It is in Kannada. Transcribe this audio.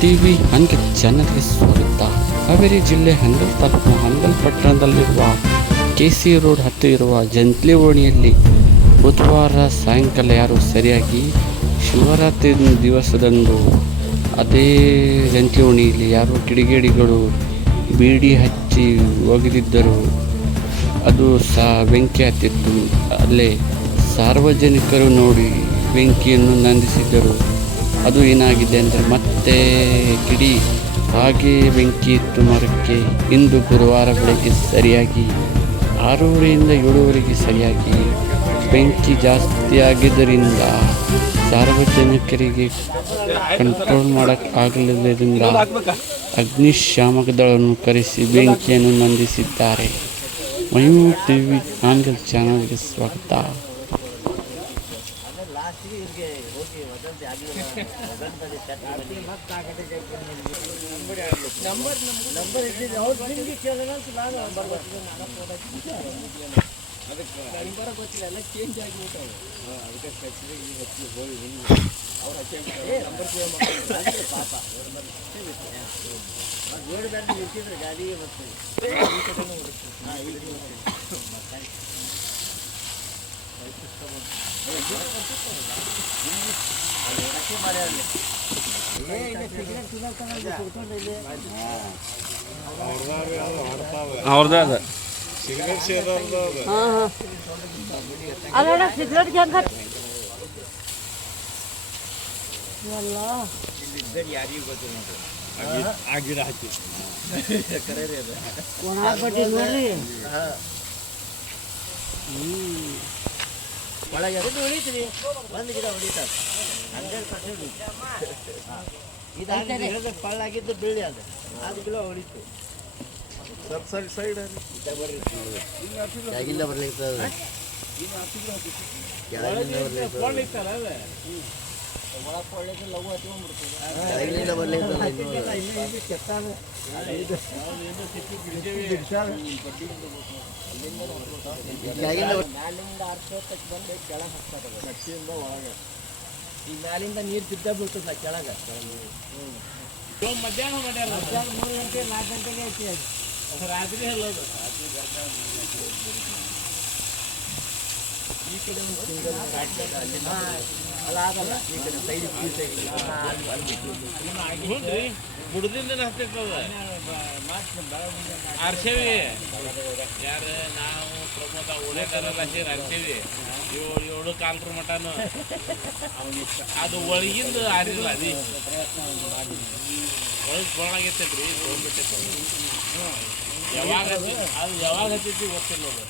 ಟಿವಿ ಹಂಗೆ ಚಾನಲ್ಗೆ ಸ್ವಾಗತ. ಹಾವೇರಿ ಜಿಲ್ಲೆ ಹನಗಲ್ ತಾಲೂಕು ಹನಗಲ್ ಪಟ್ಟಣದಲ್ಲಿರುವ ಕೆಸಿ ರೋಡ್ ಹತ್ತಿರ ಇರುವ ಜಂತ್ಲಿ ಓಣಿಯಲ್ಲಿ ಬುಧವಾರ ಸಾಯಂಕಾಲ ಯಾರು ಸರಿಯಾಗಿ ಶಿವರಾತ್ರಿ ದಿವಸದಂದು ಅದೇ ಜಂತ್ಲಿ ಓಣಿಯಲ್ಲಿ ಯಾರು ಕಿಡಿಗೇಡಿಗಳು ಬೀಡಿ ಹಚ್ಚಿ ಒಗೆದಿದ್ದರು. ಅದು ಬೆಂಕಿ ಹತ್ತಿತ್ತು. ಅಲ್ಲೇ ಸಾರ್ವಜನಿಕರು ನೋಡಿ ಬೆಂಕಿಯನ್ನು ನಂದಿಸಿದ್ದರು. ಅದು ಏನಾಗಿದೆ ಅಂದರೆ ಮತ್ತೆ ಕಿಡಿ ಹಾಗೆ ಬೆಂಕಿ ಇತ್ತು ಮರಕ್ಕೆ. ಇಂದು ಗುರುವಾರ ಬೆಳಗ್ಗೆ ಸರಿಯಾಗಿ 6:30ರಿಂದ 7:00ವರೆಗೆ ಸರಿಯಾಗಿ ಬೆಂಕಿ ಜಾಸ್ತಿ ಆಗಿದ್ದರಿಂದ ಸಾರ್ವಜನಿಕರಿಗೆ ಕಂಟ್ರೋಲ್ ಮಾಡೋಕ್ಕಾಗಲಿಲ್ಲದಿಂದ ಅಗ್ನಿಶಾಮಕ ದಳವನ್ನು ಕರೆಸಿ ಬೆಂಕಿಯನ್ನು ನಂದಿಸಿದ್ದಾರೆ. ಮಯೂರ್ ಟಿವಿ ಆಂಗಲ್ ಚಾನಲ್ಗೆ ಸ್ವಾಗತ. ಅವ್ರದ್ದು ಅದ ಗಿಡ ಹಾಕಿ ಒಳಗೆ ಹೊಡಿತೀರಿ. ಒಂದು ಗಿಡ ಹೊಡಿತಾರೆ 100% ಇದು ಪಳ್ಳಾಗಿದ್ದು ಬೀಳಿ ಅದು ಗಿಡ ಹೊಡಿತು. ಸೈಡ್ ಕೆಳಗಿಂದ ಬರ್ಲಿಕ್ಕೆ ಕೆಳಗಿಂದ ಈ ಮ್ಯಾಲಿಂದ ನೀರು ಬಿದ್ದ ಬೀಳ್ತದ ಕೆಳಗ. ಮಧ್ಯಾಹ್ನ 3 ಗಂಟೆ 4 ಗಂಟೆಗೆ ಐತಿ. ರಾತ್ರಿ ಹೇಳೋದು ಈ ಕಡೆ ಅಲ್ಲ ಆಗಲ್ಲ. ಈ ಕಡೆ ಸೈಡ್ ಬುಡದಿಂದ ಹತ್ತಿರ್ತದ ಆರ್ಸೇವಿ. ಯಾರು ನಾವು ಪ್ರಮೋದ ಓಡೇಕಾರ ಆರ್ಸೇವಿ 7 ಕಾಲ್ರ ಮಟನು ಅದು ಒಳಗಿಂದ ಆರಿಲ್ಲ. ಅದಿ ಒಳಗೆ ಒಳಗೈತಲ್ರಿ ತೊಗೊಂಡ್ಬಿಟ್ಟೈತೆ. ಯಾವಾಗ ಅದು ಯಾವಾಗ ಹತ್ತೈತಿ ಗೊತ್ತಿಲ್ಲ. ಅದು